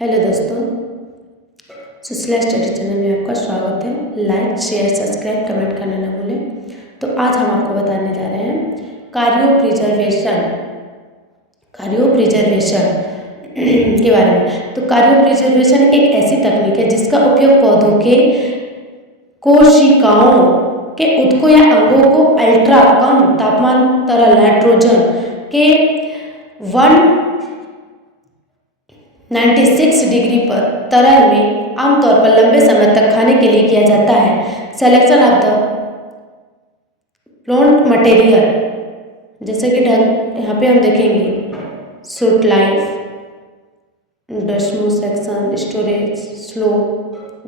Hello दोस्तों, Sushila study channel में आपका स्वागत है। लाइक, शेयर, सब्सक्राइब, कमेंट करना न भूलें। तो आज हम आपको बताने जा रहे हैं कार्योप्रिजर्वेशन के बारे में। तो कार्योप्रिजर्वेशन एक ऐसी तकनीक है जिसका उपयोग पौधों के कोशिकाओं के ऊतकों या अंगों को अल्ट्रा कम तापमान तरल नाइट्रोजन के 196 डिग्री पर तरल में आमतौर पर लंबे समय तक खाने के लिए किया जाता है। Selection of the plant material, जैसे कि यहाँ पे हम देखेंगे शूट लाइफ, डस्मो सेक्शन, स्टोरेज, स्लो,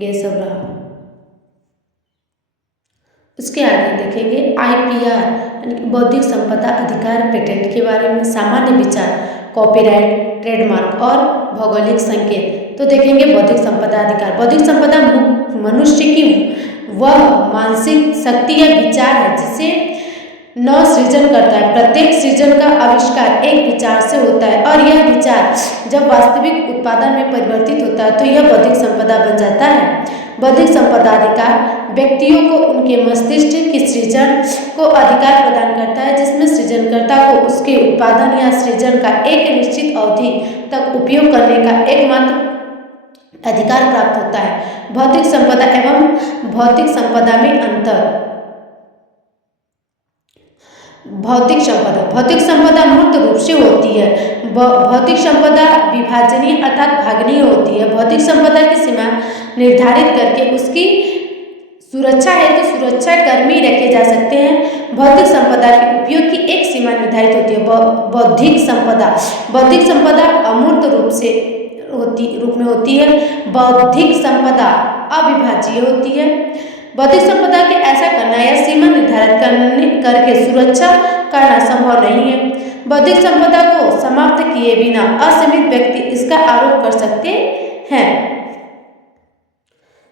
ये सब रहा। उसके आगे देखेंगे IPR यानी कि बौद्धिक संपदा अधिकार, पेटेंट के बारे में सामान्य विचार, कॉपीराइट, ट्रेडमार्क और भौगोलिक संकेत। तो देखेंगे बौद्धिक संपदा अधिकार। बौद्धिक संपदा मनुष्य की वह मानसिक शक्ति या विचार है जिसे न सृजन करता है। प्रत्येक सृजन का आविष्कार एक विचार से होता है और यह विचार जब वास्तविक उत्पादन में परिवर्तित होता है तो यह बौद्धिक संपदा बन जाता है। बौद्धिक संपदा अधिकार व्यक्तियों को उनके मस्तिष्क की सृजन को अधिकार प्रदान करता है, जिसमें सृजनकर्ता को उसके उत्पादन या सृजन का एक निश्चित अवधि तक उपयोग करने का एकमात्र अधिकार प्राप्त होता है। भौतिक संपदा एवं भौतिक संपदा में अंतर। भौतिक संपदा मूर्त रूप से होती है। भौतिक संपदा विभाजनीय अर्थात भागनीय होती है। भौतिक संपदा की सीमा निर्धारित करके उसकी सुरक्षा हेतु सुरक्षा कर्मी रखे जा सकते हैं। भौतिक संपदा के उपयोग की एक सीमा निर्धारित होती है। बौद्धिक संपदा अमूर्त रूप में होती है। बौद्धिक संपदा अविभाज्य होती है। बौद्धिक संपदा के ऐसा करना या सीमा निर्धारित करके सुरक्षा करना संभव नहीं है। बौद्धिक संपदा को समाप्त किए बिना असीमित व्यक्ति इसका आरोप कर सकते हैं।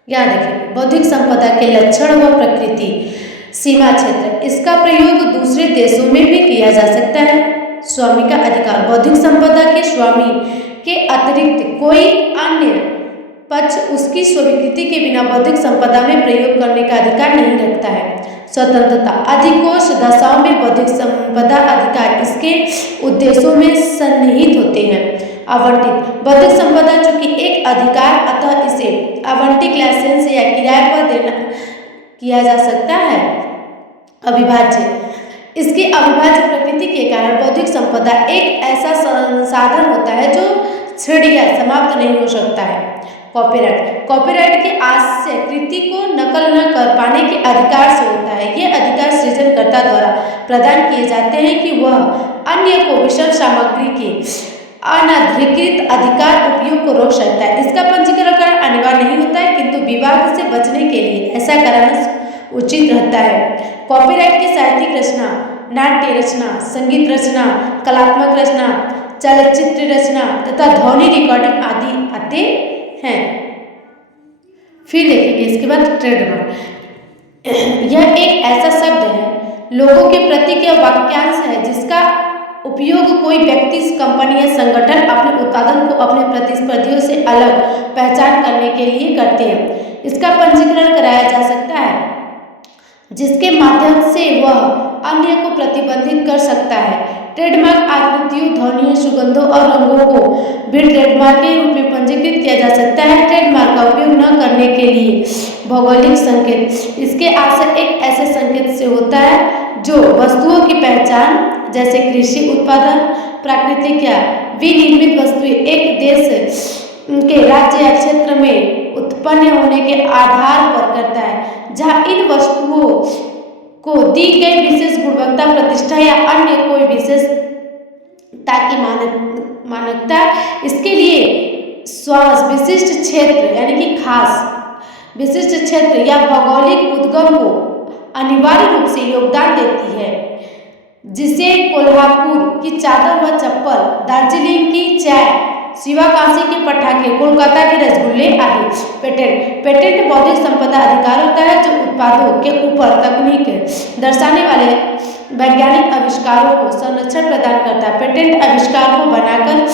याद रखिए, बौद्धिक संपदा के लक्षण व प्रकृति। सीमा क्षेत्र, इसका प्रयोग दूसरे देशों में भी किया जा सकता है। स्वामी का अधिकार, बौद्धिक संपदा के स्वामी के अतिरिक्त कोई अन्य पक्ष उसकी स्वीकृति के बिना बौद्धिक संपदा में प्रयोग करने का अधिकार नहीं रखता है। स्वतंत्रता, अधिकोष दशाओं में बौद्धिक संपदा अधिकार इसके उद्देश्यों में सन्निहित होते हैं। आवंटित, बौद्धिक संपदा चूंकि एक अधिकार अतः इसे आवंटित लाइसेंस या किराए पर देना किया जा सकता है। अविभाज्य, इसकी अविभाज्य प्रकृति के कारण बौद्धिक संपदा एक ऐसा संसाधन होता है जो क्षीण या समाप्त नहीं हो सकता है। कॉपीराइट के आशय कृति को नकल न कर पाने के अधिकार से होता है। ये अधिकार सृजनकर्ता द्वारा प्रदान किए जाते हैं कि वह अन्य को विषम सामग्री के अनधिकृत अधिकार उपयोग को रोक सकता है। इसका पंजीकरण करना अनिवार्य नहीं होता है, किंतु विवाद से बचने के लिए ऐसा कराना उचित रहता है। कॉपीराइट की साहित्यिक रचना, नाट्य रचना, संगीत रचना, कलात्मक रचना, चलचित्र रचना तथा ध्वनि रिकॉर्डिंग आदि आते हैं। फिर देखेंगे इसके बाद ट्रेडमार्क। यह एक ऐसा शब्द है, लोगों के प्रतीक या वाक्यांश है जिसका उपयोग कोई व्यक्ति, कंपनी या संगठन अपने उत्पादन को अपने प्रतिस्पर्धियों से अलग पहचान करने के लिए करते हैं। इसका पंजीकरण कराया जा सकता है जिसके माध्यम से वह अन्य को प्रतिबंधित कर सकता है। ट्रेडमार्क आकृतियों, ध्वनियों, सुगंधों और रंगों को भी ट्रेडमार्क के रूप में पंजीकृत किया जा सकता है। ट्रेडमार्क का उपयोग न करने के लिए भौगोलिक संकेत, इसके आशय एक ऐसे संकेत से होता है जो वस्तुओं की पहचान जैसे कृषि उत्पादन, प्राकृतिक या विनिर्मित वस्तुएं एक देश के राज्य या क्षेत्र में उत्पन्न होने के आधार पर करता है, जहां इन वस्तुओं को दी गई विशेष गुणवत्ता, प्रतिष्ठा या अन्य कोई विशेषता की मानकता। इसके लिए विशिष्ट क्षेत्र यानी कि खास विशिष्ट क्षेत्र या भौगोलिक उद्गम को अनिवार्य रूप से योगदान देती है, जिसे कोल्हापुर की चादर व चप्पल, दार्जिलिंग की चाय, शिवाकाशी के पटाखे, कोलकाता के रसगुल्ले आदि। पेटेंट बौद्धिक संपदा अधिकार होता है जो उत्पादों के ऊपर तकनीक दर्शाने वाले वैज्ञानिक आविष्कारों को संरक्षण प्रदान करता है। पेटेंट आविष्कार को बनाकर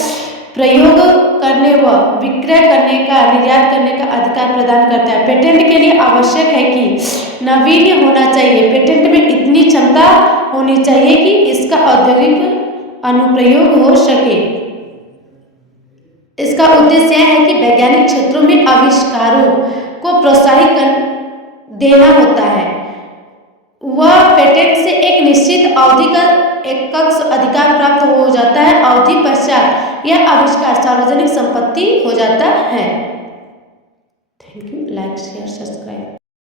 प्रयोग करने व विक्रय करने का, निर्यात करने का अधिकार प्रदान करता है। पेटेंट के लिए आवश्यक है कि नवीन होना चाहिए। पेटेंट में इतनी क्षमता होनी चाहिए कि इसका औद्योगिक अनुप्रयोग हो सके। इसका उद्देश्य यह है कि वैज्ञानिक क्षेत्रों में आविष्कारों को प्रोत्साहित देना होता है। वह पेटेंट से एक निश्चित अवधि का एकक्ष अधिकार प्राप्त हो जाता है। अवधि पश्चात यह आविष्कार सार्वजनिक संपत्ति हो जाता है। Thank you. Like, share, subscribe.